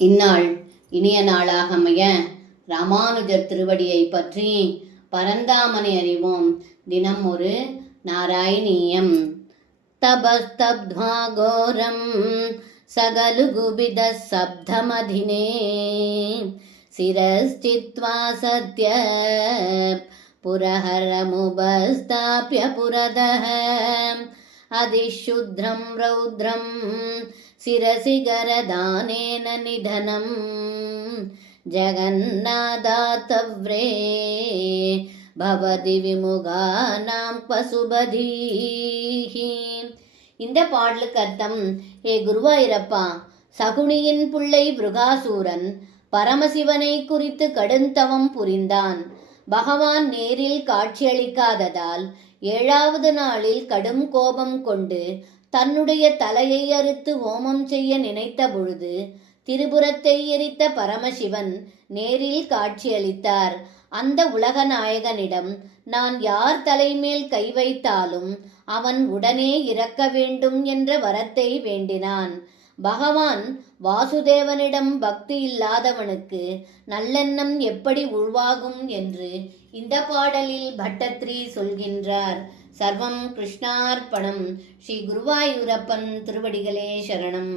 இந்நாள் இனிய நாளாக அமைய ராமானுஜர் திருவடியை பற்றி பரந்தாமனை அறிவோம். தினம் ஒரு நாராயணீயம். தபஸ்தப்த்வா கோரம் சகலுகுபித சப்தமதினே சிரஸ்சித்வா சத்ய புரஹரமுபஸ்தாப்ய புரதः அதிசுத்ரம் ரௌத்ரம் சிரசி கரதானேன நிதனம் ஜகன்னாதாத்தவ்ரே பவதி விமுகானாம் பசுபதீஹி. இந்த பாடலுக்கு அர்த்தம்: ஏ குருவாயிரப்பா, சகுனியின் பிள்ளை பிருகாசூரன் பரமசிவனை குறித்து கடுந்தவம் புரிந்தான். பகவான் நேரில் காட்சியளிக்காததால் 7வது நாளில் கடும் கோபம் கொண்டு தன்னுடைய தலையை அறுத்து ஹோமம் செய்ய நினைத்த பொழுது திரிபுரத்தை எரித்த பரமசிவன் நேரில் காட்சியளித்தார். அந்த உலகநாயகனிடம் நான் யார் தலைமேல் கை வைத்தாலும் அவன் உடனே இறக்க வேண்டும் என்ற வரத்தை வேண்டினான். பகவான் வாசுதேவனிடம் பக்தி இல்லாதவனுக்கு நல்லெண்ணம் எப்படி உருவாகும் என்று இந்த பாடலில் பட்டத்ரி சொல்கின்றார். சர்வம் கிருஷ்ணார்ப்பணம். ஸ்ரீ குருவாயூரப்பன் திருவடிகளே சரணம்.